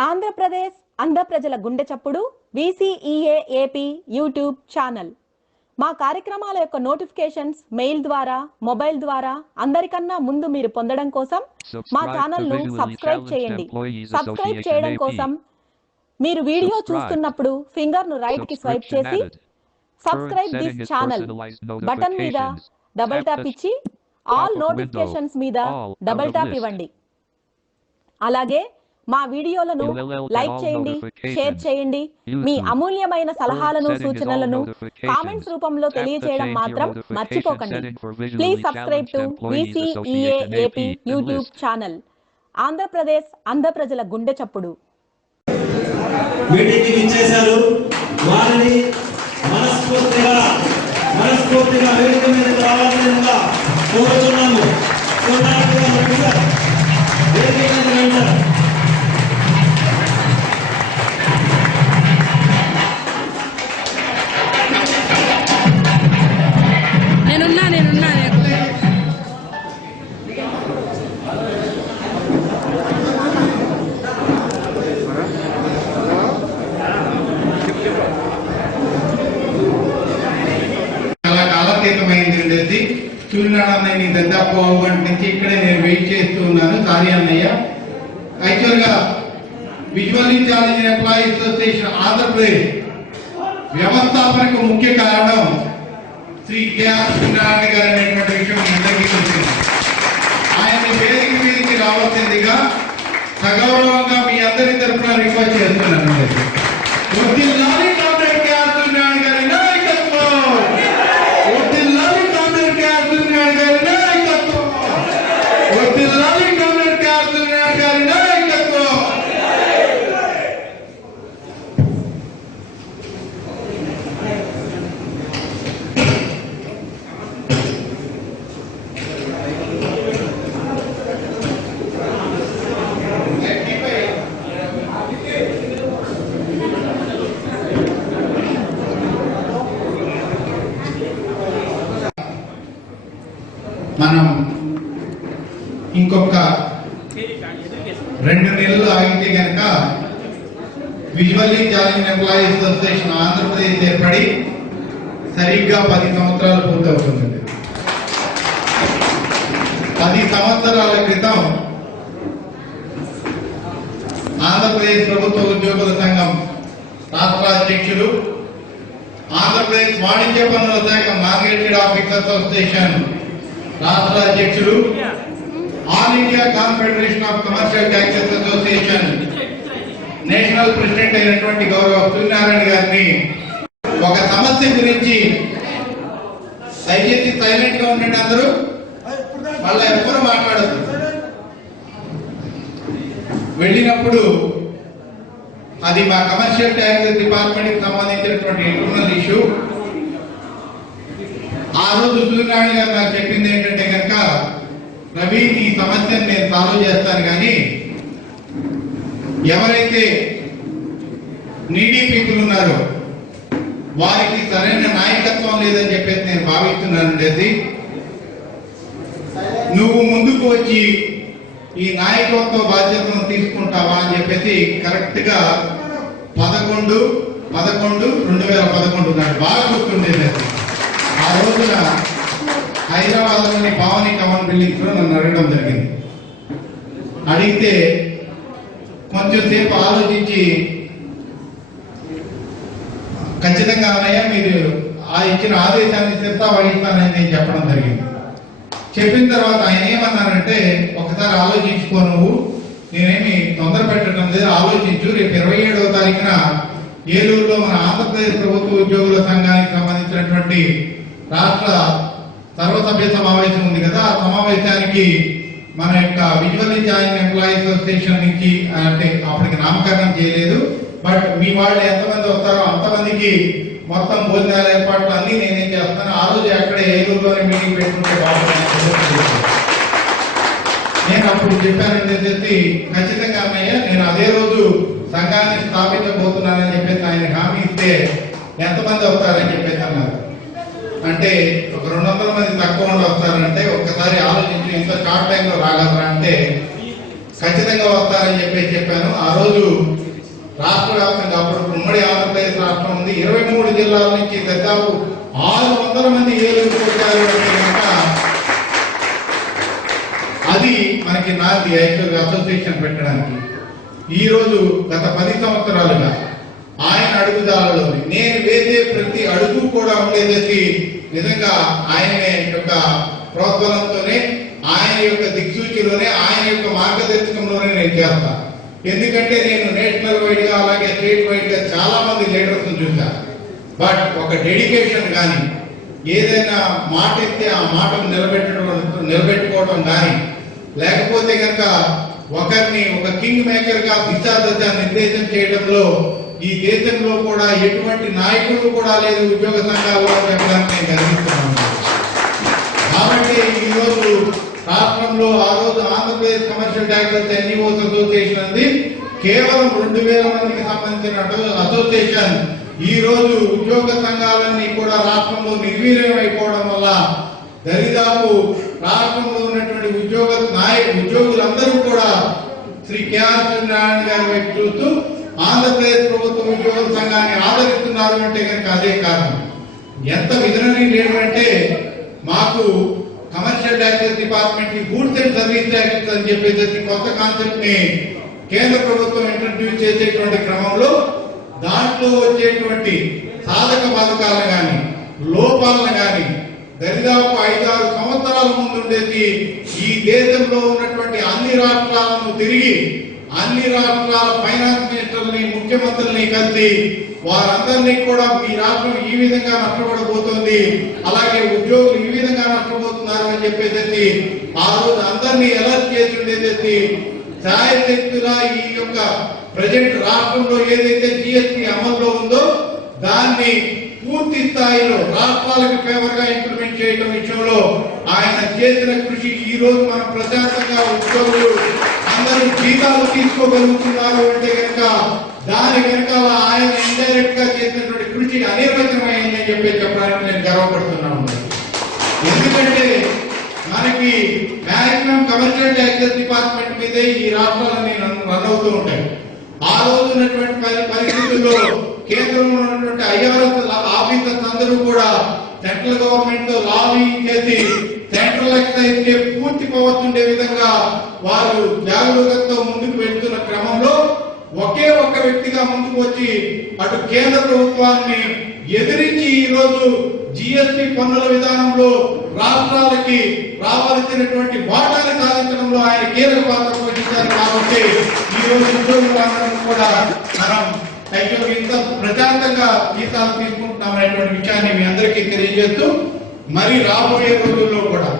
ఆంధ్రప్రదేశ్ అంధ ప్రజల గుండె చప్పుడు VCEA AP యూట్యూబ్ ఛానల్. మా కార్యక్రమాల యొక్క నోటిఫికేషన్స్ మెయిల్ ద్వారా, మొబైల్ ద్వారా అందరికన్నా ముందు మీరు పొందడం కోసం మా ఛానల్ ను సబ్స్క్రైబ్ చేయండి. సబ్స్క్రైబ్ చేయడం కోసం మీరు వీడియో చూస్తున్నప్పుడు ఫింగర్ ను రైట్ కి స్వైప్ చేసి సబ్స్క్రైబ్ దిస్ ఛానల్ బటన్ మీద డబుల్ ట్యాప్ ఇచ్చి ఆల్ నోటిఫికేషన్స్ మీద డబుల్ ట్యాప్ ఇవ్వండి. అలాగే మా వీడియోలను లైక్ చేయండి, షేర్ చేయండి. మీ అమూల్యమైన సలహాలను, సూచనలను కామెంట్స్ రూపంలో తెలియజేయడం మాత్రం మర్చిపోకండి. Please subscribe to VCEA AP YouTube channel. Andhra Pradesh అంధ ప్రజల గుండె చప్పుడు. మీటింగ్కి ఇచ్చేశారు. వారిని మనస్ఫూర్తిగా వేదిక మీదకి రావాల్సిందిగా కోరుతున్నాము. వేదిక మీద వెళ్తారు. సూర్యనారాయణ దాదాపు గంట నుంచి ఇక్కడే నేను వెయిట్ చేస్తూ ఉన్నాను. సారీ అన్నయ్య. యాక్చువల్ గా visually challenge employees association Andhra Pradesh వ్యవస్థాపనకు ముఖ్య కారణం శ్రీ KR సూర్యనారాయణ గారు అనేటువంటి విషయం అందరికీ తెలిసింది. ఆయన వేదిక మీదకి రావాల్సిందిగా సగౌరవంగా మీ అందరి తరఫున రిక్వెస్ట్ చేస్తున్నాను. మనం ఇంకొక 2 నెలలు ఆగితే కనుక visually challenge employees association Andhra Pradesh ఏర్పడి సరిగ్గా 10 సంవత్సరాలు పూర్తవుతుంది. 10 సంవత్సరాల క్రితం ఆంధ్రప్రదేశ్ ప్రభుత్వ ఉద్యోగుల సంఘం రాష్ట్ర అధ్యక్షులు, ఆంధ్రప్రదేశ్ వాణిజ్య పన్నుల శాఖ మార్కెటెడ్ ఆఫీసర్స్ అసోసియేషన్ రాష్ట్ర అధ్యక్షులు, all India confederation of commercial taxes association national president అయినటువంటి గౌరవ సూర్యనారాయణ గారిని ఒక సమస్య గురించి, దయచేసి సైలెంట్ గా ఉండండి అందరూ, మళ్ళీ ఎవరు మాట్లాడద్దు. వెళ్ళినప్పుడు అది మా కమర్షియల్ ట్యాక్సెస్ డిపార్ట్మెంట్ కి సంబంధించినటువంటి ఇంటర్నల్ ఇష్యూ. ఆ రోజు సూర్యనారాయణ గారు నాకు చెప్పింది ఏంటంటే కనుక, రవి ఈ సమస్యను నేను సాల్వ్ చేస్తాను, కానీ ఎవరైతే నీడీ పీపుల్ ఉన్నారో వారికి సరైన నాయకత్వం లేదని చెప్పేసి నేను భావిస్తున్నాను. నువ్వు ముందుకు వచ్చి ఈ నాయకత్వ బాధ్యతను తీసుకుంటావా అని చెప్పేసి కరెక్ట్ గా 11/11/2011 నాడు బాగా గుర్తుండేది. ఆ రోజున హైదరాబాద్ లోని పావని కమన్ బిల్డింగ్స్ లో నన్ను అడగడం జరిగింది. అడిగితే కొంచెం సేపు ఆలోచించి, ఖచ్చితంగా అన్నయ్య మీరు ఆ ఇచ్చిన ఆదేశాన్ని శిరసా వహిస్తానని నేను చెప్పడం జరిగింది. చెప్పిన తర్వాత ఆయన ఏమన్నారంటే, ఒకసారి ఆలోచించుకో, నువ్వు నేనేమి తొందర పెట్టడం లేదు, ఆలోచించు. రేపు 27వ తారీఖున ఏలూరులో మన ఆంధ్రప్రదేశ్ ప్రభుత్వ ఉద్యోగుల సంఘానికి సంబంధించినటువంటి రాష్ట్ర సర్వసభ్య సమావేశం ఉంది కదా, ఆ సమావేశానికి మన యొక్క విజువల్లీ ఛాలెంజ్ ఎంప్లాయీస్ అసోసియేషన్ నుంచి, అంటే అప్పటికి నామకరణం చేయలేదు, బట్ మీ వాళ్ళు ఎంతమంది వస్తారో అంతమందికి మొత్తం భోజనాల ఏర్పాట్లు అన్ని నేనేం చేస్తాను. ఆ రోజు అక్కడే ఏలూరులోనే మీటింగ్ పెట్టుకుంటే బాగుంటుంది. నేను అప్పుడు చెప్పానని చెప్పేసి, ఖచ్చితంగా అన్నయ్య నేను అదే రోజు సంఘాన్ని స్థాపించబోతున్నానని చెప్పేసి ఆయన హామీ ఇస్తే ఎంతమంది వస్తారని చెప్పేసి అన్నారు. అంటే ఒక 200 మంది తక్కువ వస్తారంటే ఒక్కసారి ఆలోచించి ఇంత షార్ట్ టైంలో రాగలరా అంటే ఖచ్చితంగా వస్తారని చెప్పాను. ఆ రోజు రాష్ట్ర వ్యాప్తంగా అప్పుడు ఉమ్మడి ఆంధ్రప్రదేశ్ రాష్ట్రం ఉంది, 23 జిల్లాల నుంచి దాదాపు 600 మంది ఏలూరు వచ్చారు అంటే కనుక అది మనకి నాది యాక్చువల్గా అసోసియేషన్ పెట్టడానికి. ఈ రోజు గత 10 సంవత్సరాలుగా ఆయన అడుగుదారులోని నేను వేసే ప్రతి అడుగు కూడా ఉండేది నిజంగా ఆయన యొక్క ప్రోద్బలంతోనే, ఆయన యొక్క దిక్సూచిలోనే, ఆయన యొక్క మార్గదర్శకంలోనే నేను చేస్తాను. ఎందుకంటే నేను నేషనల్ వైడ్ గా అలాగే స్టేట్ వైడ్ గా చాలా మంది లీడర్స్ చూశాను. బట్ ఒక డెడికేషన్ కానీ ఏదైనా మాట ఇస్తే ఆ మాటను నిలబెట్టుకోవడం కానీ, లేకపోతే కనుక ఒకరిని ఒక కింగ్ మేకర్ గా దిశాదశ నిర్దేశం చేయడంలో ఈ దేశంలో కూడా ఎటువంటి నాయకులు కూడా లేదు ఉద్యోగ సంఘాల్లో చెప్పడానికి నేను గర్విస్తున్నాను. కాబట్టి ఈ రోజు రాష్ట్రంలో ఆ రోజు ఆంధ్రప్రదేశ్ కమర్షియల్ డాక్టర్స్ ఎన్ఈఓస్ అసోసియేషన్ ఉంది, కేవలం 2000 మందికి సంబంధించిన అసోసియేషన్. ఈ రోజు ఉద్యోగ సంఘాలన్నీ కూడా రాష్ట్రంలో నిర్వీర్యం అయిపోవడం వల్ల దరిదాపు రాష్ట్రంలో ఉన్నటువంటి ఉద్యోగులందరూ కూడా శ్రీ కేఆర్ సత్యనారాయణ గారి వైపు చూస్తూ ఆంధ్రప్రదేశ్ ప్రభుత్వం ఉద్యోగుల సంఘాన్ని ఆదరిస్తున్నారు అంటే కనుక అదే కారణం. ఎంత విధనని లేదంటే మాకు కమర్షియల్ ట్యాక్సెస్ డిపార్ట్మెంట్ కి గూడ్స్ అండ్ సర్వీస్ ట్యాక్సెస్ అని చెప్పేసి కొత్త కాన్సెప్ట్ ని కేంద్ర ప్రభుత్వం ఇంట్రడ్యూస్ చేసేటువంటి క్రమంలో దాంట్లో వచ్చేటువంటి సాధక బాధకాలను కానీ లోపాలను కానీ దరిదాపు 5-6 సంవత్సరాల ముందు ఉండేది ఈ దేశంలో ఉన్నటువంటి అన్ని రాష్ట్రాలను తిరిగి అన్ని రాష్ట్రాల ఫైనాన్స్ మినిస్టర్ని ముఖ్యమంత్రుల్ని కలిసి వారందరినీ కూడా మీ రాష్ట్రం ఈ విధంగా నష్టపడబోతోంది, అలాగే ఉద్యోగులు ఈ విధంగా నష్టపోతున్నారు అని చెప్పేసి ఆ రోజు అందరినీ అలర్ట్ చేసి ఉండేది. శాయశక్తులా ఈ యొక్క ప్రజెంట్ రాష్ట్రంలో ఏదైతే జిఎస్టీ అమల్లో ఉందో దాన్ని పూర్తి స్థాయిలో రాష్ట్రాలకు ఫేవర్ గా ఇంప్లిమెంట్ చేయడం విషయంలో ఆయన చేసిన కృషి ఈ రోజు మనం ప్రశాంతంగా ఉద్యోగులు అందరూ జీతాలు తీసుకోగలుగుతున్నారు అంటే కనుక దాని వెనకాల ఆయన ఇండైరెక్ట్ గా చేసినటువంటి కృషి అనిర్వచనమైందని చెప్పడానికి నేను గర్వపడుతున్నాను. ఎందుకంటే మనకి మాక్సిమం కమర్షియల్ ట్యాక్సెస్ డిపార్ట్మెంట్ మీదే ఈ రాష్ట్రాలన్నీ రన్ అవుతూ ఉంటాయి. ఆ రోజు ఉన్నటువంటి పరిస్థితుల్లో కేంద్రంలో ఉన్నటువంటి ఐఆర్ఎస్ ఆఫీసర్స్ అందరూ కూడా సెంట్రల్ గవర్నమెంట్ తో లాబింగ్ చేసి సెంట్రల్ ఎక్సైజ్ కి పూర్తి పవర్స్ ఉండే విధంగా వారు జాగరూకతతో ముందుకు వెళ్తున్న క్రమంలో ఒకే ఒక్క వ్యక్తిగా ముందుకు వచ్చి అటు కేంద్ర ప్రభుత్వాన్ని ఎదిరించి ఈ రోజు జిఎస్టీ పన్నుల విధానంలో రాష్ట్రాలకి రావాల్సినటువంటి వాటాన్ని సాధించడంలో ఆయన కీలక పాత్ర పోషించారు. కాబట్టి ఈ రోజు ఉద్యోగులందరం కూడా మనం ఇంత ప్రశాంతంగా జీతాలు తీసుకుంటున్నామనేటువంటి విషయాన్ని మీ అందరికీ తెలియజేస్తూ మరి రాబోయే రోజుల్లో కూడా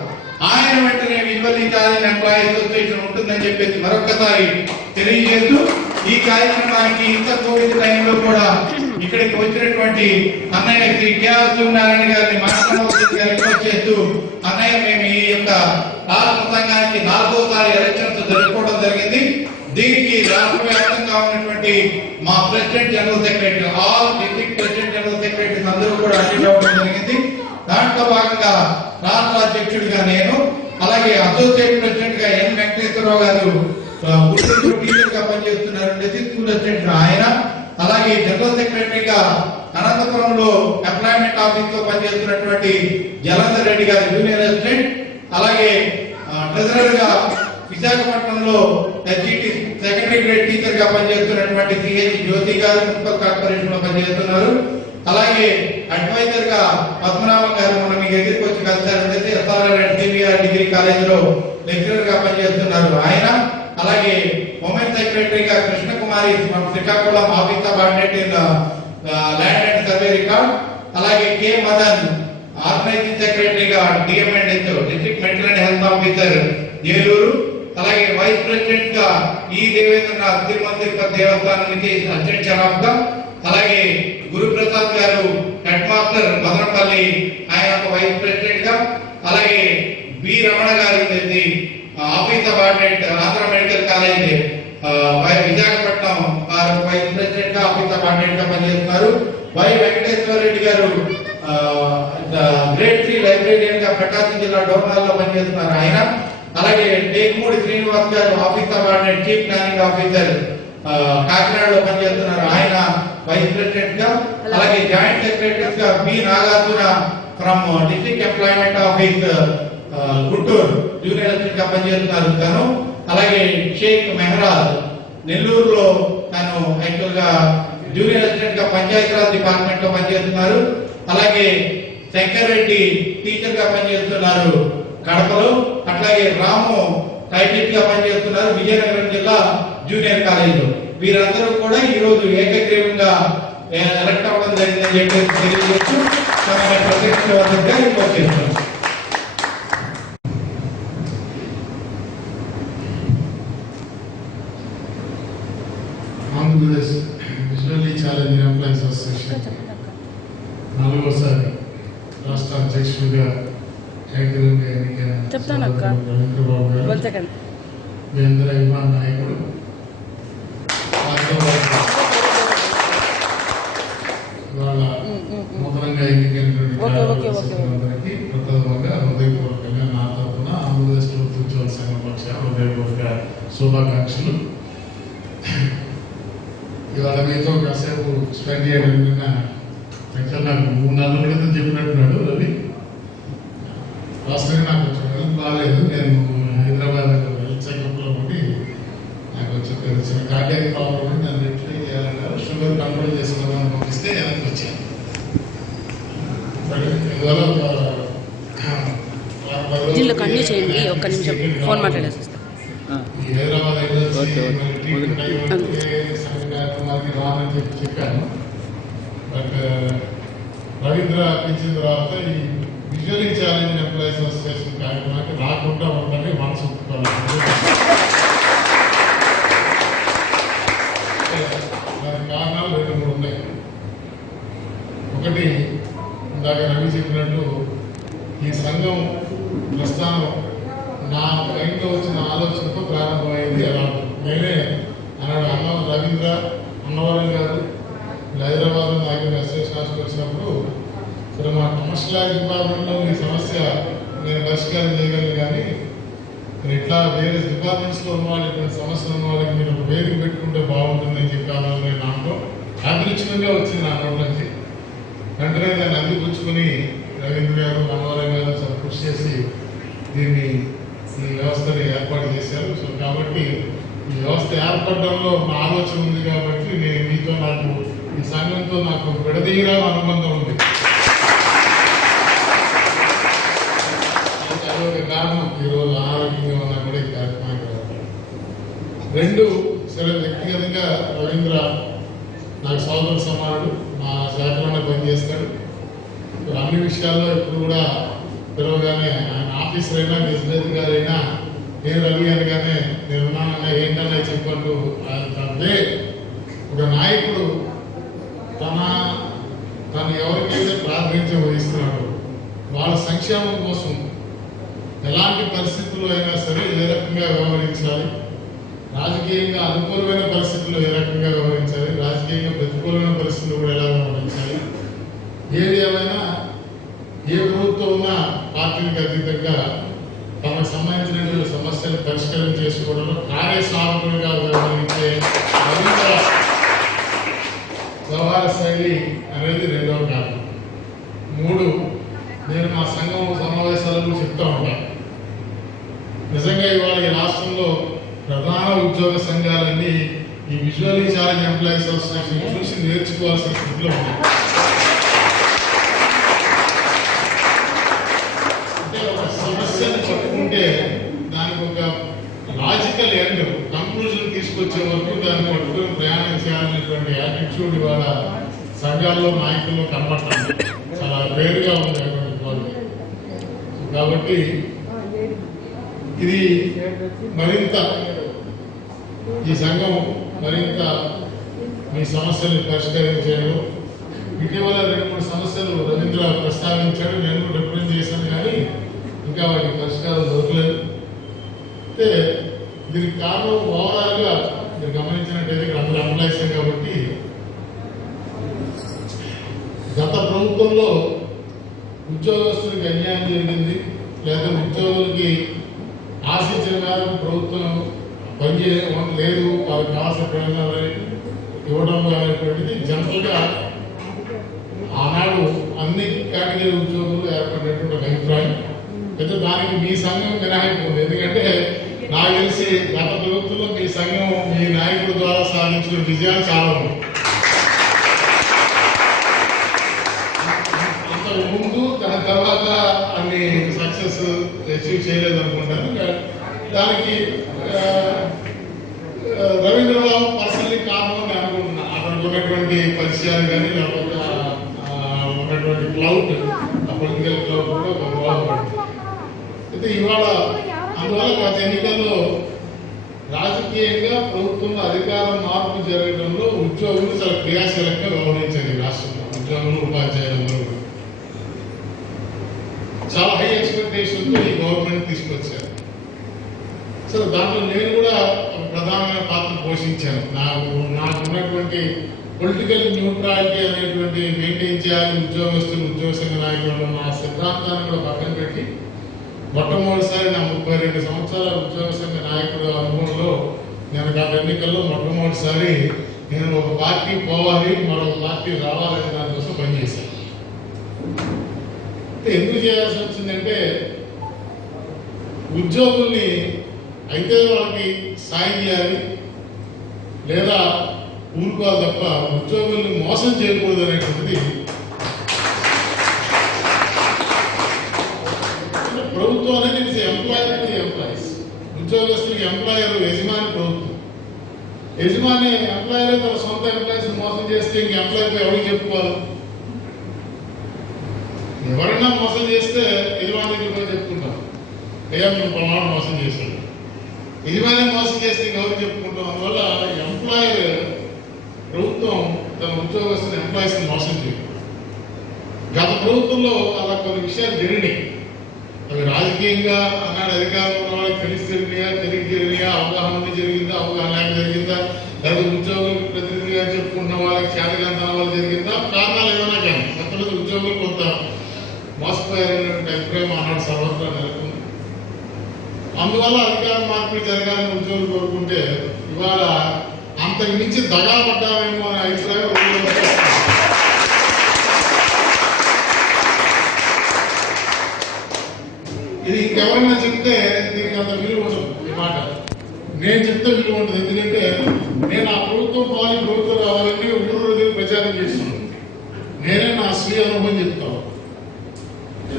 ఆయన వెంటనే విజువల్లీ ఛాలెంజ్ ఎంప్లాయీ అసోసియేషన్ ఉంటుందని చెప్పేసి మరొకసారి తెలియజేస్తూ ఈ కార్యక్రమానికి ఇంత కోవిడ్ టైంలో కూడా ఇక్కడికి వచ్చినటువంటి అన్నయ్య శ్రీ కేఆర్ సత్యనారాయణ గారిని మాట్లాడవలసిందిగా రిక్వెస్ట్ చేస్తూ, అన్నయ్య మేము ఈ యొక్క రాష్ట్ర సంఘానికి 4వ ఎలక్షన్స్ జరుపుకోవడం జరిగింది. దీనికి రాష్ట్ర వ్యాప్తంగా ఉన్నటువంటి మా president general secretary, all district president general secretaries అందరూ కూడా అటెండ్ అవ్వడం జరిగింది. దాంట్లో భాగంగా రాష్ట్ర అధ్యక్షుడిగా నేను, అలాగే అసోసియేట్ ప్రెసిడెంట్ గా ఎన్ వెంకటేశ్వరరావు గారు గుంటూరు టీచర్ గా పనిచేస్తున్నారు, స్కూల్ అసిస్టెంట్ ఆయన, అలాగే జనరల్ సెక్రటరీగా అనంతపురంలో ఎంప్లాయ్మెంట్ ఆఫీస్ లో పనిచేస్తున్నటువంటి జలంధర్ రెడ్డి గారు జూనియర్ అసిస్టెంట్, అలాగే ట్రెజరర్ గా విశాఖపట్నంలో హెచ్ఈటి సెకండరీ గ్రేడ్ టీచర్ గా పనిచేస్తున్నటువంటి సిహెచ్ జ్యోతి గారు మున్సిపల్ కార్పొరేషన్ లో పనిచేస్తున్నారు. అలాగే అడ్వైజర్ గా పద్మనాభం గారు మనం మీకు ఎదురుకు వచ్చి కలిసారంటే SRR and CBR degree college లో లెక్చరర్ గా పనిచేస్తున్నారు ఆయన. అలాగే ఉమెన్ సెక్రటరీగా Krishnakumari Srikakulam office subordinate in land and survey record. అలాగే కె మదన్ ఆర్గనైజింగ్ సెక్రటరీగా DM and H district mental and health officer Eluru. అలాగే వైస్ ప్రెసిడెంట్ గా ఈ దేవేంద్రనాథ్ తిరుమల తిరుపతి దేవస్థానం నుంచి అసిస్టెంట్ షరాఫ్ గా, అలాగే గురుప్రసాద్ గారు హెడ్ మాస్టర్ మదనపల్లి ఆయన ఒక వైస్ ప్రెసిడెంట్ గా, అలాగే బి రమణ గారు office subordinate Andhra medical college Visakhapatnam vice president గా ఆఫీస్ సబార్డినేట్ గా పనిచేస్తున్నారు. వై వెంకటేశ్వర రెడ్డి గారు గ్రేడ్ 3 లైబ్రేరియన్ గా ప్రకాశం జిల్లా డోర్నాల్ లో పనిచేస్తున్నారు ఆయన. అలాగే డేకుమూడి శ్రీనివాస్ గారు office award chief planning officer కాకినాడలో పనిచేస్తున్నారు, ఆయన వైస్ ప్రెసిడెంట్ గా. అలాగే జాయింట్ సెక్రటరీస్ గా B Nagarjuna from district employment office Guntur junior assistant గా పనిచేస్తున్నారు తను. అలాగే షేక్ మెహరాజ్ నెల్లూరులో తను యాక్చువల్ గా జూనియర్ అసిస్టెంట్ గా పంచాయతీరాజ్ డిపార్ట్మెంట్ లో పనిచేస్తున్నారు. అలాగే శంకర్ రెడ్డి టీచర్ గా పనిచేస్తున్నారు కడపలో. అట్లాగే రాము టైటిస్ట్ గా పనిచేస్తున్నారు విజయనగరం జిల్లా జూనియర్ కాలేజీలో. వీరందరూ కూడా ఈ రోజు ఏకగ్రీవంగా ఎలక్ట్ అవ్వడం జరిగిందని చెప్పి తెలియజేస్తూ తమ ప్రత్యక్ష వర్గంగా రిపోర్ట్ చేస్తున్నారు. Andhra Pradesh visually challenge employees association 4వసారి రాష్ట్ర అధ్యక్షుడిగా ఏకగ్రీవంగా ఎన్నికైన రవీంద్రబాబు గారు, మీ అందరి అభిమాన నాయకుడు, ఇవాళ నూతనంగా ఎన్నికైనటువంటి అందరికీ ప్రథమంగా హృదయపూర్వకంగా నా తరఫున ఆంధ్రప్రదేశ్ ప్రభుత్వ ఉద్యోగుల సంఘం పక్షాన హృదయపూర్వక శుభాకాంక్షలు. ఇవాళ మీతో కాసేపు స్పెండ్ చేయడం నాకు 3 నెలల క్రితం చెప్పినట్టున్నాడు రవి. వాస్తవంగా నాకు కొంచెం హెల్త్ బాగాలేదు. నేను హైదరాబాద్ హెల్త్ చెకప్లో ఉండి నాకు కొంచెం తెలిసిన కార్డియాక్ ప్రాబ్లం ఉండి నన్ను రెక్టిఫై చేయాలన్నారు. షుగర్ కంట్రోల్ చేసుకున్నామని పంపిస్తే వెనక్కి వచ్చాను. ఇవాళ కంటిన్యూ చేయండి, ఒక్క నిమిషం ఫోన్ మాట్లాడేసి హైదరాబాద్ కార్యక్రమానికి రానని చెప్పాను. బట్ రవీంద్ర పిలిచిన తర్వాత ఈ విజువల్లీ ఛాలెంజ్ ఎంప్లాయీస్ అసోసియేషన్ కార్యక్రమానికి రాకుండా ఉందని మనసు ఒప్పుకోవాలి. దానికి కారణాలు 2-3 ఉన్నాయి. ఒకటి, ఇందాక రవి చెప్పినట్టు ఈ సంఘం ప్రస్థానం నా మైండ్లో వచ్చిన ఆలోచనతో ప్రారంభమైంది. అలా నేనే ఆనాడు రవీంద్ర అన్నవరం గారు హైదరాబాద్ నాకు అసోసియేషన్ హాస్టల్ వచ్చినప్పుడు సరే మా కమర్షియల్ డిపార్ట్మెంట్లో మీ సమస్య నేను పరిష్కారం చేయగలను, కానీ ఇట్లా వేరే డిపార్ట్మెంట్స్లో ఉన్న వాళ్ళు ఇటువంటి సమస్యలు ఉన్న వాళ్ళకి మీరు ఒక వేదిక పెట్టుకుంటే బాగుంటుందని చెప్పాలని నేను నాతో యాదృచ్ఛికంగా వచ్చింది నా నోట్ నుంచి. వెంటనే దాన్ని అందిపుచ్చుకొని రవీంద్ర గారు అన్నవరం గారు చాలా కృషి చేసి దీన్ని ఈ వ్యవస్థని ఏర్పాటు చేశారు. సో కాబట్టి ఈ వ్యవస్థ ఏర్పడడంలో నా ఆలోచన ఉంది కాబట్టి నేను మీతో నాకు ఈ సంఘంతో నాకు విడదీయరా అనుబంధం ఉంది. అదొక కారణం ఈరోజు అనారోగ్యంగా ఉన్నా కూడా ఈ కార్యక్రమానికి రావాలి. 2, సరే వ్యక్తిగతంగా రవీంద్ర నాకు సోదరు సమానుడు, మా శాఖలోనే పనిచేస్తాడు. అన్ని విషయాల్లో ఇప్పుడు కూడా పిలవగానే ఆయన ఆఫీసర్ అయినా బిజినెస్ గారైనా నేను రవి అనగానే నేనున్నానన్నా ఏంటన్నా చెప్పండు. అంటే ఒక నాయకుడు తను ఎవరికైతే ప్రాతినిధ్యం వహిస్తున్నాడో వాళ్ళ సంక్షేమం కోసం ఎలాంటి పరిస్థితుల్లో అయినా సరే ఏ రకంగా వ్యవహరించాలి, రాజకీయంగా అనుకూలమైన పరిస్థితుల్లో ఏ రకంగా వ్యవహరించాలి, రాజకీయంగా ప్రతికూలమైన పరిస్థితుల్లో కూడా ఎలా వ్యవహరించాలి, ఏది ఏమైనా ఏ ప్రభుత్వం ఉన్నా పార్టీలకు అతీతంగా తమకు సంబంధించినటువంటి సమస్యలు పరిష్కారం చేసుకోవడంలో కార్యసాధకులుగా వ్యవహరించే వ్యవహార శైలి అనేది 2వ కారణం. 3, నేను మా సంఘం సమావేశాలలో చెప్తా ఉంటాను, నిజంగా ఇవాళ ఈ రాష్ట్రంలో ప్రధాన ఉద్యోగ సంఘాలన్నీ ఈ విజువల్లీ ఛాలెంజ్ ఎంప్లాయీస్ అసోసియేషన్ చూసి నేర్చుకోవాల్సిన స్థితిలో ఉన్నాయి. అంటే ఒక సమస్యను చెప్పుకుంటే దానికి ఒక లాజికల్ ఎండ్ కంక్లూజన్ తీసుకొచ్చే వరకు దాన్ని పట్టుకుని ప్రయాణం చేయాలనేటువంటి యాటిట్యూడ్ ఇవాళ సంఘాల్లో నాయకుల్లో కనబడుతుంది. చాలా వేరుగా ఉంది అటువంటి క్వాలిటీ. కాబట్టి ఇది మరింత ఈ సంఘం మరింత మీ సమస్యలు పరిష్కరించేయడం. ఇటీవల 2-3 సమస్యలు రవీంద్ర ప్రస్తావించాడు, నేను రిప్రజెంట్ చేశాను, కానీ ఇంకా వాటికి పరిష్కారం దొరకలేదు. అయితే దీనికి కారణం ఓవరాల్ గా మీరు గమనించినట్టయితే ఇక్కడ అందరూ ఎంప్లాయీస్ కాబట్టి గత ప్రభుత్వంలో ఉద్యోగస్తులకు అన్యాయం జరిగింది, లేదా ఉద్యోగులకి ఆశించిన మేరకు ప్రభుత్వం పనిచేయడం లేదు, వాళ్ళకి కావాల్సిన ప్రయోజనాలు ఇవ్వడం అనేటువంటిది జనరల్గా ఆనాడు అన్ని కేటగిరీ ఉద్యోగులు ఏర్పడినటువంటి ఒక అభిప్రాయం. అయితే దానికి మీ సంఘం మినహాయింపు ఉంది. ఎందుకంటే నాకు తెలిసి గత ప్రభుత్వంలో మీ సంఘం మీ నాయకుల ద్వారా సాధించిన విజయాలు చాలా ఉన్నాయి. అంతకు ముందు దాని తర్వాత అన్ని సక్సెస్ అచీవ్ చేయలేదు అనుకుంటాను. దానికి రవీంద్రబాబు పర్సనలీ కారణం నేను అనుకుంటున్నాను. అతనికి ఉన్నటువంటి పరిచయాలు కానీ లేకపోతే ఉన్నటువంటి క్లౌడ్, ఆ పొలిటికల్ క్లౌడ్ కూడా ఒక బాగుపడుతుంది. అయితే ఇవాళ అందువల్ల గత ఎన్నికల్లో రాజకీయంగా ప్రభుత్వంలో అధికార మార్పు జరగడంలో ఉద్యోగులు చాలా క్రియాశీలంగా వ్యవహరించారు. ఈ రాష్ట్రంలో ఉద్యోగులు ఉపాధ్యాయులందరూ చాలా హై ఎక్స్పెక్టేషన్తో ఈ గవర్నమెంట్ తీసుకొచ్చారు. సో దాంట్లో నేను కూడా ఒక ప్రధానమైన పాత్ర పోషించాను. నాకు ఉన్నటువంటి పొలిటికల్ న్యూట్రాలిటీ అనేటువంటి మెయింటైన్ చేయాలి, ఉద్యోగస్తులు ఉద్యోగ సంఘ నాయకులు నా సిద్ధాంతాన్ని కూడా పక్కన పెట్టి మొట్టమొదటిసారి నా 32 సంవత్సరాల ఉద్యోగ సంఘ నాయకుడు అనుభవంలో నేను గత ఎన్నికల్లో మొట్టమొదటిసారి నేను ఒక పార్టీ పోవాలి, మరొక పార్టీ రావాలనే దానికోసం పనిచేశాను. ఎందుకు చేయాల్సి వచ్చిందంటే ఉద్యోగుల్ని అయితే వాళ్ళకి సాయం చేయాలి లేదా ఊరుకోవాలి తప్ప ఉద్యోగుల్ని మోసం చేయకూడదు అనేటువంటిది ప్రభుత్వం అనేది ఎంప్లాయర్ టు ఎంప్లాయీస్. ఉద్యోగస్తులకి ఎంప్లాయర్ యజమాని ప్రభుత్వం. యజమాని ఎంప్లాయర్ తన సొంత ఎంప్లాయీస్ మోసం చేస్తే ఇంక ఎంప్లాయర్ ఎవరికి చెప్పుకోవాలి? ఎవరైనా మోసం చేస్తే యజమాని దగ్గర చెప్పుకుంటాం, అయ్యా మేము పలానా మోసం చేశాడు. యజమాని మోసం చేస్తే ఇంకెవరికి చెప్పుకుంటాం? అందువల్ల ఎంప్లాయర్ ప్రభుత్వం తన ఉద్యోగస్తున్న ఎంప్లాయీస్ మోసం చేయదు. గత ప్రభుత్వంలో అలా కొన్ని విషయాలు జరిగినాయి. అవి రాజకీయంగా అన్నాడు అధికారంలో వాళ్ళకి తెలిసి జరిగినాయా, తెలియక జరిగినాయా, అవగాహన ఉండి జరిగిందా, అవగాహన లేక జరిగిందా, లేదా ఉద్యోగులకు ప్రతినిధిగా చెప్పుకున్న వాళ్ళకి చేతగాంతన వల్ల జరిగిందా, కారణాలు ఏమైనా కానీ మొత్తం ఉద్యోగులు కొంత మోసపోయారనేటువంటి అభిప్రాయం ఆనాడు సర్వత్రా నెలకొంది. అందువల్ల అధికార మార్పిడి జరగాలని ఉద్యోగులు కోరుకుంటే ఇవాళ అంతకు మించి దగా పడ్డామేమో అనే అభిప్రాయం ఇది ఇంకెవరైనా చెప్తే దీనికి అంత విలువ ఉండదు. ఈ మాట నేను చెప్తే విలువ ఉండదు. ఎందుకంటే నేను ఆ ప్రభుత్వం పోవాలి, ప్రభుత్వం రావాలని ఊరు ప్రచారం చేస్తున్నాను. నేనే నా స్వీయ అనుభవం చెప్తాను.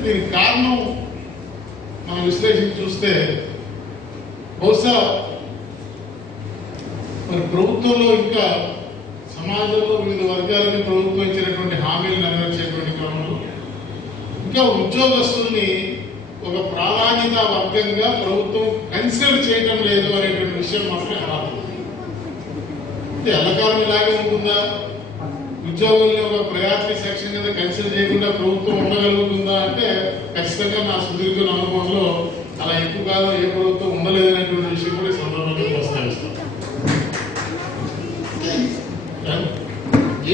దీనికి కారణం మనం విశ్లేషించి చూస్తే బహుశా మరి ప్రభుత్వంలో ఇంకా సమాజంలో వివిధ వర్గాలకి ప్రభుత్వం ఇచ్చినటువంటి హామీలు నెరవేర్చేటువంటి క్రమంలో ఇంకా ఉద్యోగస్తుల్ని ఒక ప్రాధాన్యత వర్గంగా ప్రభుత్వం కన్సిడర్ చేయడం లేదు అనేటువంటి విషయం మాత్రమే కాదు. అంటే ఎల్లకాలం ఇలాగే ఉంటుందా? ఉద్యోగుల్ని ఒక ప్రయారిటీ సెక్షన్ కింద కన్సిడర్ చేయకుండా ప్రభుత్వం ఉండగలుగుతుందా అంటే ఖచ్చితంగా నా సుదీర్ఘ అనుభవంలో అలా ఎక్కువ కాలం ఏ ప్రభుత్వం ఉండలేదనేటువంటి విషయం కూడా ఈ సందర్భంగా ప్రస్తావిస్తాం.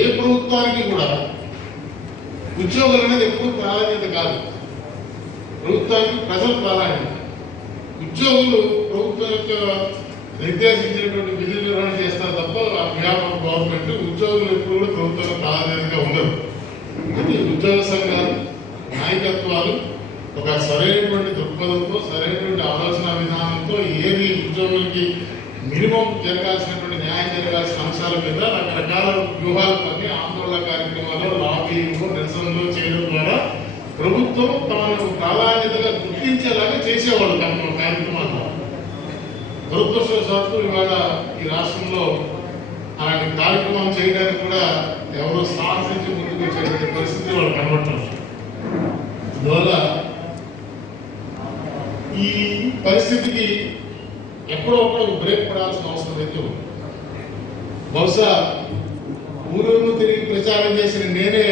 ఏ ప్రభుత్వానికి కూడా ఉద్యోగులు అనేది ఎక్కువ ప్రాధాన్యత కాదు. ప్రభుత్వానికి ప్రజల ప్రాధాన్యత. ఉద్యోగులు ప్రభుత్వం యొక్క నిర్దేశించినటువంటి విధులు నిర్వహణ చేస్తారు తప్ప గవర్నమెంట్ ఉద్యోగులు ఎప్పుడు కూడా ప్రభుత్వం ప్రాధాన్యతగా ఉండదు. ఇది ఉద్యోగ సంఘాలు నాయకత్వాలు ఒక సరైనటువంటి దృక్పథంతో సరైనటువంటి ఆలోచన విధానంతో ఏది ఉద్యోగులకి మినిమం జరగాల్సినటువంటి న్యాయం జరగాల్సిన అంశాల మీద రకరకాల వ్యూహాలు పని ఆందోళన కార్యక్రమాలు లాబీలు నిరసనలు చేయడం ద్వారా ప్రభుత్వం తమను ప్రాధాన్యతగా గుర్తించేలాగా చేసేవాడు తమ కార్యక్రమాలు. దురదృష్టవశాత్తు ఇవాళ ఈ రాష్ట్రంలో అలాంటి కార్యక్రమం చేయడానికి కూడా ఎవరో సాహసించి ముందుకు వచ్చేటువంటి పరిస్థితి వాళ్ళు కనబడుతున్నారు. అందువల్ల ఈ పరిస్థితికి ఎక్కడో ఒకటి బ్రేక్ పడాల్సిన అవసరం అయితే ఉంది. బహుశా ఊరూరు తిరిగి ప్రచారం చేసిన నేనే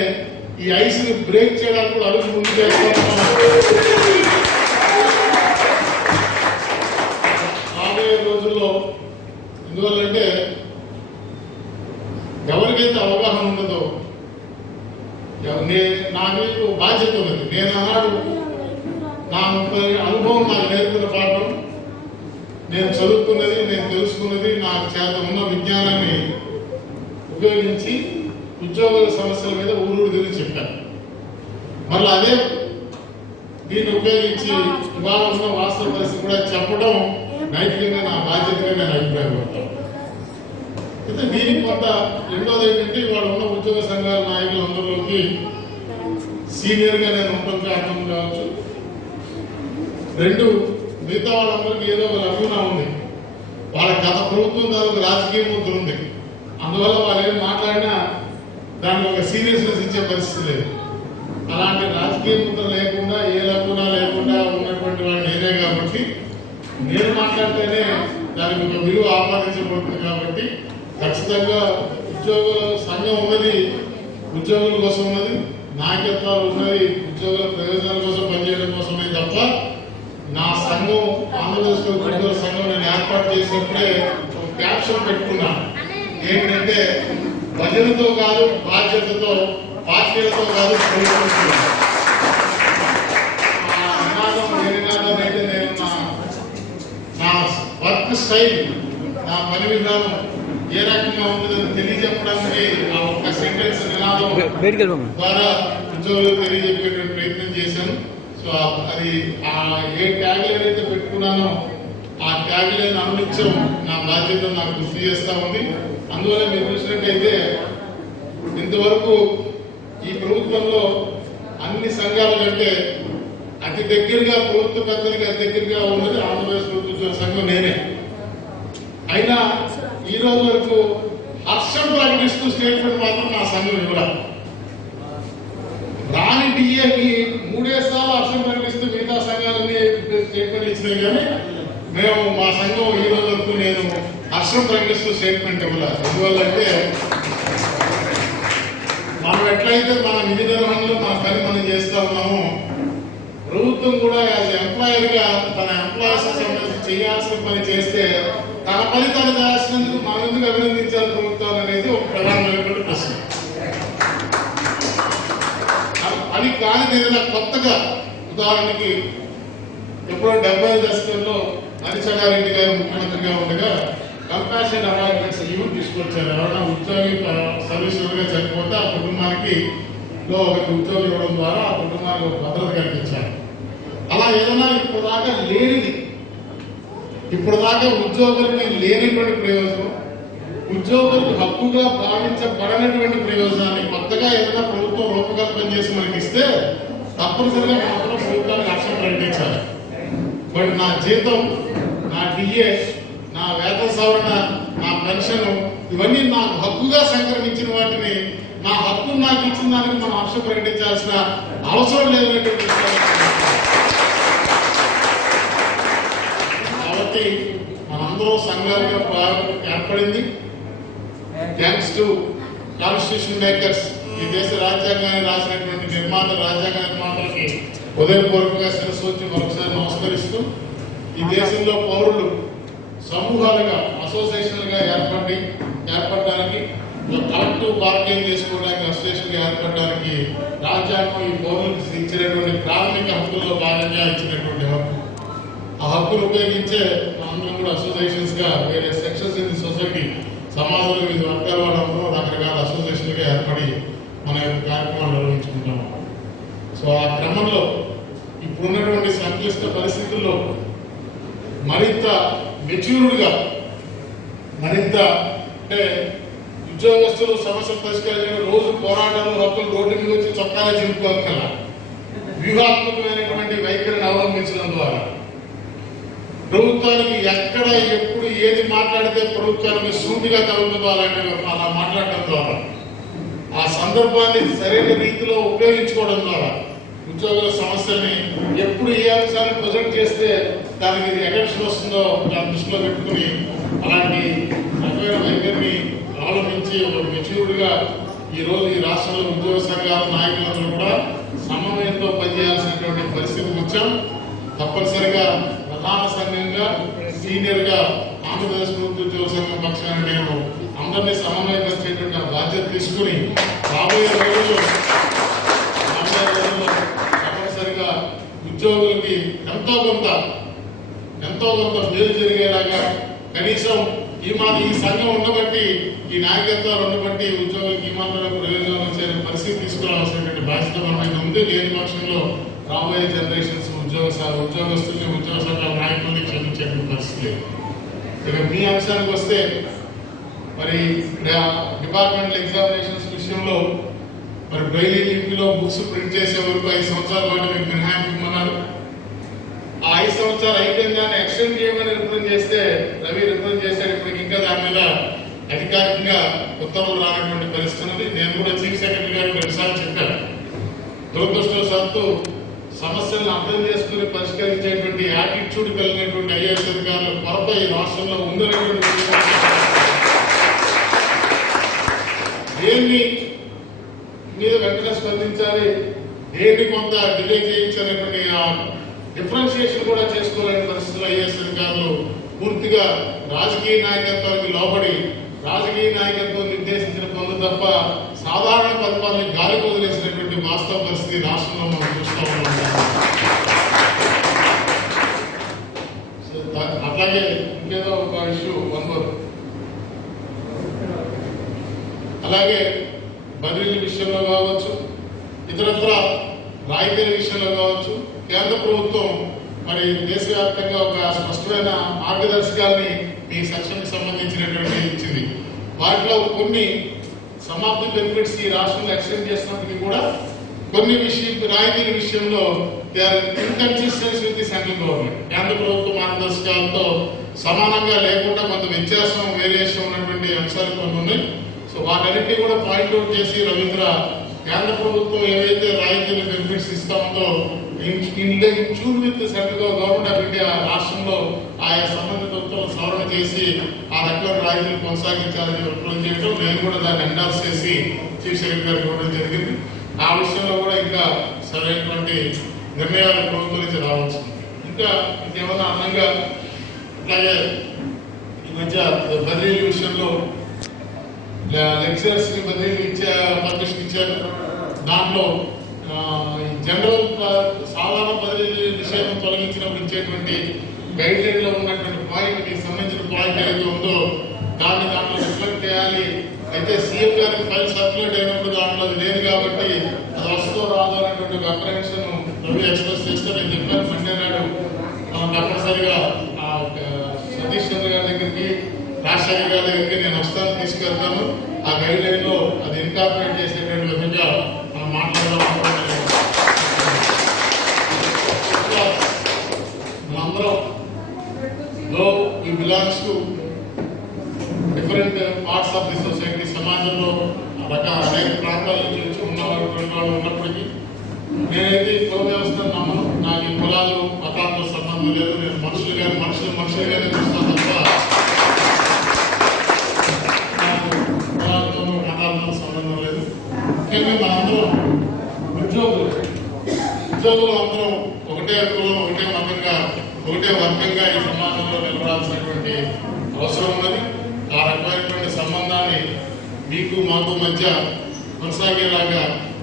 ఈ ఐస్ని బ్రేక్ చేయడానికి కూడా అడుగు ముందుకు రాబోయే రోజుల్లో. ఎందువల్లంటే ఎవరికైతే అవగాహన ఉండదో నా మీద బాధ్యత ఉన్నది. నేను అన్నాడు నా అనుభవం నాకు నేర్పిన పాఠం నేను చదువుకున్నది, నేను తెలుసుకున్నది, నాకు చేత ఉన్న విజ్ఞానాన్ని ఉపయోగించి ఉద్యోగుల సమస్యల మీద ఊరూరు తిరిగి చెప్పాను. మళ్ళీ అదే దీన్ని ఉపయోగించి ఇవాళ ఉన్న వాస్తవ పరిస్థితి కూడా చెప్పడం నైతికంగా నా బాధ్యతగా నేను అభిప్రాయపడతాను. అయితే దీనికి కొంత రెండోది ఏంటంటే ఇవాళ ఉన్న ఉద్యోగ సంఘాల నాయకులందరిలోకి సీనియర్గా నేను ఉండటం కారణం కావచ్చు. రెండు, మిగతా వాళ్ళందరికీ ఏదో ఒక లఘునా ఉంది. వాళ్ళ గత ప్రభుత్వం దానికి రాజకీయ ముద్ర ఉంది. అందువల్ల వాళ్ళు ఏం మాట్లాడినా దానికి ఒక సీరియస్నెస్ ఇచ్చే పరిస్థితి లేదు. అలాంటి రాజకీయ ముద్ర లేకుండా, ఏ లఘునా లేకుండా ఉన్నటువంటి వాళ్ళు నేనే కాబట్టి నేను మాట్లాడితేనే దానికి ఒక విలువ ఆపాదించబడుతుంది. కాబట్టి ఖచ్చితంగా ఉద్యోగుల సంఘం ఉన్నది ఉద్యోగుల కోసం ఉన్నది, నాయకత్వాలు ఉన్నది ఉద్యోగుల ప్రయోజనాల కోసం పనిచేయడం కోసమే తప్ప నా సంఘం ఆంధ్రప్రదేశ్ ఉద్యోగుల సంఘం నేను ఏర్పాటు చేసినప్పుడే ఒక క్యాప్షన్ పెట్టుకున్నాను. ఏంటంటే భజనతో కాదు, బాధ్యతతో, పార్టీలతో కాదు, ప్రభుత్వంతో. ఆ నినాదం ఏ నినాదం అయితే నేను నా వర్క్ స్టైల్, నా పని విధానం ఏ రకంగా ఉంటుందని తెలియజెప్పడానికి ఆ ఒక్క సెంటెన్స్ నినాదం ద్వారా ఉద్యోగులకు తెలియజెప్పేటువంటి ప్రయత్నం చేశాను. సో అది ఆ ఏ ట్యాగ్ లైన్ అయితే పెట్టుకున్నానో ఆ ట్యాగ్ లైన్ అనునిత్యం నా బాధ్యత నాకు గుర్తు చేస్తా ఉంది. అందువల్ల మీరు చూసినట్టయితే ఇంతవరకు ఈ ప్రభుత్వంలో అన్ని సంఘాల కంటే అతి దగ్గరగా ప్రభుత్వ పెద్దలకి అతి దగ్గరగా ఉన్నది ఆంధ్రప్రదేశ్ ప్రభుత్వ సంఘం నేనే. అయినా ఈ రోజు వరకు హర్షం ప్రకటిస్తూ స్టేట్మెంట్ మాత్రం నా సంఘం ఇవ్వాలి. రాని డిఏకి 3 సార్లు హర్షం ప్రకటిస్తూ మిగతా సంఘాలన్నీ స్టేట్మెంట్ ఇచ్చినాయి. కానీ మేము మా సంఘం ఈ రోజు వరకు నేను హర్షం ప్రకటిస్తూ స్టేట్మెంట్ ఇవ్వాలి. ఎందువల్ల అంటే మనం ఎట్లయితే మన విధి నిర్వహణలో మన పని మనం చేస్తా ఉన్నామో ప్రభుత్వం కూడా యాజ్ ఎంప్లాయర్ గా తన ఎంప్లాయీస్ సంబంధించి చేయాల్సిన పని చేస్తే తన పని తను చేయాల్సినందుకు మనం ఎందుకు అభినందించాలి ప్రభుత్వం అనేది ఒక ప్రధానమైనటువంటి ప్రశ్న. అది కానీ ఏదైనా కొత్తగా ఉదాహరణకి ఎప్పుడో 70వ దశకంలో హరిచంద్రారెడ్డి గారు ముఖ్యమంత్రిగా ఉండగా కంపాషన్ అపాయింట్మెంట్స్ యూత్ తీసుకొచ్చారు. ఎవరైనా ఉద్యోగి సర్వీసులుగా చనిపోతే ఆ కుటుంబానికి ఒక ఉద్యోగం ఇవ్వడం ద్వారా ఆ కుటుంబానికి ఒక భద్రత కల్పించారు. అలా ఏదైనా ఇప్పుడు దాకా లేనిది, ఇప్పుడు దాకా ఉద్యోగులకి లేనటువంటి ప్రయోజనం, ఉద్యోగులకు హక్కుగా భావించబడనటువంటి ప్రయోజనాన్ని కొత్తగా ఏదైనా ప్రభుత్వం రూపకల్పన చేసి మనకి ఇస్తే తప్పనిసరిగా మాత్రం ప్రభుత్వానికి హర్షం ప్రకటించాలి. బట్ నా జీతం, నా డిఏ, నా వేతన సవరణ, నా పెన్షన్ ఇవన్నీ నాకు హక్కుగా సంక్రమించిన వాటిని నా హక్కు నాకు ఇచ్చిన దానికి మనం హర్షం ప్రకటించాల్సిన అవసరం లేదనేటువంటి కాబట్టి మనందరూ సంఘాలుగా ఏర్పడింది. థ్యాంక్స్ టు కాన్స్టిట్యూషన్ మేకర్స్, ఈ దేశ రాజ్యాంగాన్ని రాసినటువంటి నిర్మాత, రాజ్యాంగ నిర్మాతలకి హృదయపూర్వకంగా శిరస్సు వచ్చి మరొకసారి నమస్కరిస్తూ ఈ దేశంలో పౌరులు సమూహాలుగా అసోసియేషన్లుగా ఏర్పడడానికి కలెక్టివ్ బార్గెన్ చేసుకోవడానికి అసోసియేషన్ ఏర్పడడానికి రాజ్యాంగం ఈ పౌరులకు ఇచ్చినటువంటి ప్రాథమిక హక్కుల్లో భాగంగా ఇచ్చినటువంటి హక్కు. ఆ హక్కును ఉపయోగించే అందరం కూడా అసోసియేషన్స్ గా వేరే సెక్షన్స్ ఇన్ ది సొసైటీ, సమాజంలో వివిధ వర్గాల వాళ్ళందరూ రకరకాల అసోసియేషన్లుగా ఏర్పడి మన యొక్క కార్యక్రమాలు నిర్వహించుకుంటాము. సో ఆ క్రమంలో ఇప్పుడున్నటువంటి సంక్లిష్ట పరిస్థితుల్లో మరింత మెచ్యూర్డ్గా, మరింత అంటే ఉద్యోగస్తులు సమస్యలు పరిష్కరించడం రోజు పోరాటాలు, హక్కులు రోడ్డు మీద వచ్చి చొక్కాగా చింపుకోగల వ్యూహాత్మకమైనటువంటి వైఖరిని అవలంబించడం ద్వారా ప్రభుత్వానికి ఎక్కడ ఎప్పుడు ఏది మాట్లాడితే ప్రభుత్వానికి సూటిగా తగులుతుందో అలా మాట్లాడటం ద్వారా ఆ సందర్భాన్ని సరైన రీతిలో ఉపయోగించుకోవడం ద్వారా ఉద్యోగుల సమస్యల్ని ఎప్పుడు ఏ అంశాన్ని ప్రొజెక్ట్ చేస్తే దానికి ఎగెన్షన్ వస్తుందో దాన్ని దృష్టిలో పెట్టుకుని అలాంటి రకమైన వైఖరిని అవలంబించి ఒక మెచ్యూర్డ్గా ఈ రోజు ఈ రాష్ట్రంలో ఉద్యోగ సంఘాల నాయకులందరూ కూడా సమన్వయంతో పనిచేయాల్సినటువంటి పరిస్థితికి వచ్చాం. తప్పనిసరిగా ప్రధాన సంఘంగా, సీనియర్ గా ఆంధ్రప్రదేశ్ ప్రభుత్వ ఉద్యోగ సంఘం పక్షాన నేను అందరినీ సమన్వయపరిచేటువంటి బాధ్యత తీసుకుని రాబోయే రోజుల్లో తప్పనిసరిగా ఉద్యోగులకి ఎంతో ఎంతో కొంత మేలు జరిగేలాగా కనీసం ఈ సంఘం ఉండబట్టి ఈ నాయకత్వాలు ఉండబట్టి ఉద్యోగులకు ఈ మాత్రం ప్రయోజనం వచ్చే పరిస్థితి తీసుకురావాల్సినటువంటి బాధ్యతపరమైన ఉంది. లేని పక్షంలో రాబోయే జనరేషన్స్ ఉద్యోగస్తుల్ని ఉద్యోగ సంఘాల నాయకుల్ని క్షమించేటువంటి పరిస్థితి లేదు. ఇక మీ అంశానికి వస్తే మరి డిపార్ట్మెంటల్ ఎగ్జామినేషన్స్ విషయంలో మరి బ్రెయిలీ లిపిలో బుక్స్ ప్రింట్ చేసే వరకు 5 సంవత్సరాల పాటు మీకు మినహాయింపు ఇవ్వమన్నారు. ఆ 5 సంవత్సరాలు అయిపోయిందాన్ని ఎక్స్టెండ్ చేయమని రిప్రజెంట్ చేస్తే రవి రిప్రజెంట్ చేశాడు. ఇప్పటికి ఇంకా దాని మీద అధికారికంగా ఉత్తర్వులు రానటువంటి పరిస్థితి ఉంది. నేను కూడా చీఫ్ సెక్రటరీ గారికి 2 సార్లు చెప్పాను. దురదృష్టవశాత్తు సమస్యలను అర్థం చేసుకుని పరిష్కరించేటువంటి యాటిట్యూడ్ కలిగినటువంటి ఐఏఎస్ అధికారుల కొరత ఈ రాష్ట్రంలో ఉందనేటువంటి దేన్ని మీద వెంటనే స్పందించాలి, దేన్ని కొంత డిలే చేయించాలనేటువంటి డిఫరెన్షియేషన్ కూడా చేసుకోలేని పరిస్థితుల్లో ఐఏఎస్ అధికారులు పూర్తిగా రాజకీయ నాయకత్వానికి లోబడి రాజకీయ నాయకత్వం నిర్దేశించిన పనులు తప్ప సాధారణ పరిపాలన గాలికి వదిలేసినటువంటి వాస్తవ పరిస్థితి రాష్ట్రంలో మనం చూస్తూ ఉన్నాం. అట్లాగే ఇంకేదో ఒక ఇష్యూ అలాగే బదిలీల విషయంలో కావచ్చు, ఇతరత్ర రాయితీల విషయంలో కావచ్చు, కేంద్ర ప్రభుత్వం మరి దేశవ్యాప్తంగా ఒక స్పష్టమైన మార్గదర్శకాల్ని ఈ సెక్షన్కి సంబంధించినటువంటి ఇచ్చింది. వాటిలో కొన్ని సమాప్తి బెనిఫిట్స్ ఈ రాష్ట్రంలో ఎక్స్టెండ్ చేసినప్పటికీ కూడా కొన్ని రాయితీల విషయంలో inconsistency with the central government. కేంద్ర ప్రభుత్వ మార్గదర్శకాలతో సమానంగా లేకుండా కొంత వ్యత్యాసం వేరియేషన్ ఉన్నటువంటి అంశాలు కొన్ని ఉన్నాయి. సో వాటన్నిటినీ కూడా పాయింట్అవుట్ చేసి రవీంద్ర కేంద్ర ప్రభుత్వం ఏవైతే రాయితీలు బెనిఫిట్స్ ఇస్తామో చూడ్ with central government of India రాష్ట్రంలో ఆయా సంబంధిత ఉత్తర్వులు సవరణ చేసి ఆ రకమైన రాయితీలు కొనసాగించాలని రిప్రజెంట్ చేయడం, నేను కూడా దాన్ని ఎండార్స్ చేసి చీఫ్ సెక్రటరీ గారికి ఇవ్వడం జరిగింది. ఆ విషయంలో కూడా ఇంకా సరైనటువంటి నిర్ణయాలు ప్రభుత్వం నుంచి రావచ్చు. ఇంకా ఇంకేమన్నా అందంగా అలాగే ఈ మధ్య బదిలీల విషయంలో లెక్చరర్స్ కి బదిలీలు పర్మిషన్ ఇచ్చారు. దాంట్లో జనరల్ సాధారణ బదిలీ నిషేధం తొలగించినప్పుడు ఇచ్చేటువంటి గైడ్ లైన్ లో ఉన్నటువంటి పాయింట్ కి సంబంధించిన పాయింట్ ఏదైతే ఉందో దాంట్లో రిఫ్లెక్ట్ చేయాలి. అయితే సీఎం గారికి ఫైల్ సర్క్యులేట్ అయినప్పుడు దాంట్లో అది లేదు కాబట్టి అది వస్తుందో రాదో అనేటువంటి ఒక అప్రహెన్షన్ రవి ఎక్స్ప్రెస్ చేస్తే నేను చెప్పాను. మండే నాడు తప్పనిసరిగా సతీష్ చంద్ర గారి దగ్గరికి, రాజశేఖర్ గారి దగ్గరికి నేను వస్తాను, తీసుకెళ్తాను. ఆ గైడ్ లైన్ లో అది ఇన్కార్పొరేట్ చేసేటువంటి విధంగా మనం మాట్లాడదాం. మనందరం లో we belongs to different parts of the society. సమాజంలో అనేక ప్రాంతాల నుంచి ఉన్నవాళ్ళు ఉన్నప్పటికీ నేనైతే కుల వ్యవస్థను నమ్మను. నాకు ఈ కులాలు మతాలతో సంబంధం లేదు. నేను మనుషులుగానే చూస్తాను తప్ప కులాలతోనూ మతాలతో సంబంధం లేదు. ముఖ్యంగా మనందరం ఉద్యోగులు అందరం ఒకటే కులం, ఒకటే మతంగా, ఒకటే వర్గంగా ఈ సమాజంలో నిలబడాల్సినటువంటి అవసరం ఉన్నది. ఆ రకమైనటువంటి సంబంధాన్ని మీకు మాకు మధ్య కొనసాగేలాగా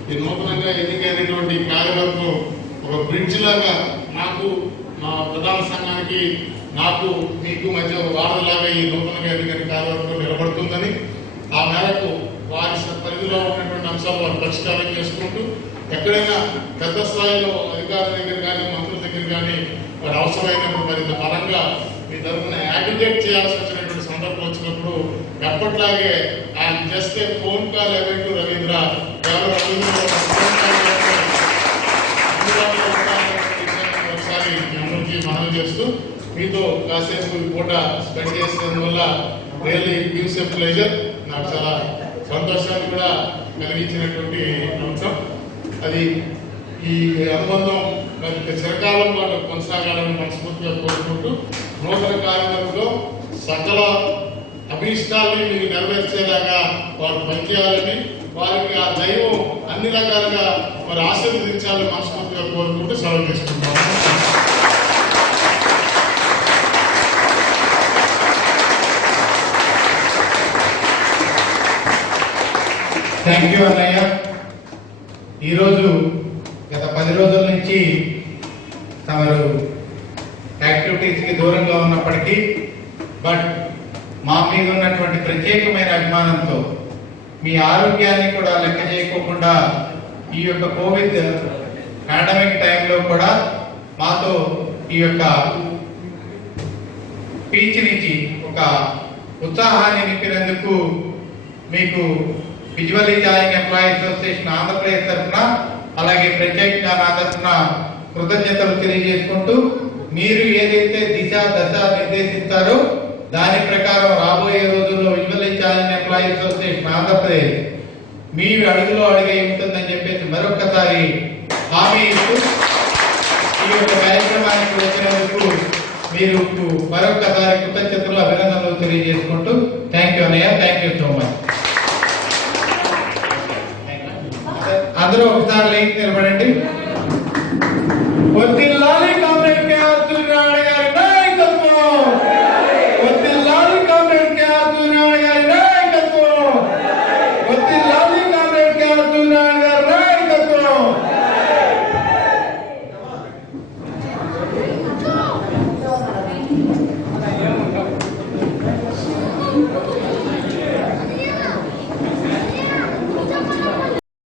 ఈ నూతనంగా ఎన్నికైనటువంటి కార్యవర్గం ఒక బ్రిడ్జ్ లాగా నాకు, మా ప్రధాన సంఘానికి, నాకు మీకు మధ్య ఒక వారలాగా ఈ నూతనంగా ఎన్నికైన కార్యవర్గం నిలబడుతుందని, ఆ మేరకు వారి పరిధిలో ఉన్నటువంటి అంశాలు వారు పరిష్కారం చేసుకుంటూ ఎక్కడైనా పెద్ద స్థాయిలో అధికారుల దగ్గర కానీ మంత్రుల దగ్గర కానీ వారు అవసరమైనప్పుడు మరింత బలంగా మీ తరఫున యాగ్రిగేట్ చేయాల్సి వచ్చినటువంటి సందర్భం వచ్చినప్పుడు ఎప్పట్లాగే ఆయన చేస్తే ఫోన్ కాల్ ఎవరు రవీంద్ర ఒకసారి అందరికీ మనవి చేస్తూ మీతో కాసేపు పూట స్పెండ్ చేసినందువల్ల రియల్లీ గివ్స్ ఎ ప్లెజర్. నాకు చాలా సంతోషాన్ని కూడా కలిగించినటువంటి అంశం. అది ఈ అనుబంధం మరి చిరకాలం పాటు కొనసాగాలని మనస్ఫూర్తిగా కోరుకుంటూ నూతన కార్యవర్గం సకల అభీష్టాలని మీరు నెరవేర్చేలాగా వారు పనిచేయాలని, వారికి ఆ దైవం అన్ని రకాలుగా మరి ఆశీర్వదించాలని మనస్ఫూర్తిగా కోరుకుంటూ సెలవు తీసుకుంటాము. థ్యాంక్ యూ అన్నయ్య. ఈరోజు గత 10 రోజుల నుంచి తమరు యాక్టివ్ యాక్టివిటీస్ కి దూరంగా ఉన్నప్పటికీ బట్ మా మీద ఉన్నటువంటి ప్రత్యేకమైన అభిమానంతో మీ ఆరోగ్యాన్ని కూడా లెక్క చేయకోకుండా ఈ యొక్క కోవిడ్ పాండమిక్ టైంలో కూడా మాతో ఈ యొక్క స్పీచ్ నుంచి ఒక ఉత్సాహాన్ని నింపినందుకు మీకు visually challenge employees association Andhra Pradesh తరఫున అలాగే ప్రత్యేకంగా నా తరఫున కృతజ్ఞతలు తెలియజేసుకుంటూ మీరు ఏదైతే దిశ దశ నిర్దేశిస్తారో దాని ప్రకారం రాబోయే రోజుల్లో visually challenge employees association Andhra Pradesh మీ అడుగులో అడిగే ఉంటుందని చెప్పేసి మరొకసారి హామీ ఇస్తూ ఈ యొక్క కార్యక్రమానికి వచ్చినందుకు మీరు మరొకసారి కృతజ్ఞతలు అభినందనలు తెలియజేసుకుంటూ థ్యాంక్ యూ అన్నయ్య, థ్యాంక్ యూ సో మచ్. అందరూ ఒకసారి లేచి నిలబడండి. వర్ధిల్లాలి కామ్రేడ్ కేఆర్ సూర్యనారాయణ గారి నాయకత్వం, వర్ధిల్లాలి కామ్రేడ్ కేఆర్ సూర్యనారాయణ గారి నాయకత్వం, వర్ధిల్లాలి కామ్రేడ్ కేఆర్ సూర్యనారాయణ గారి నాయకత్వం.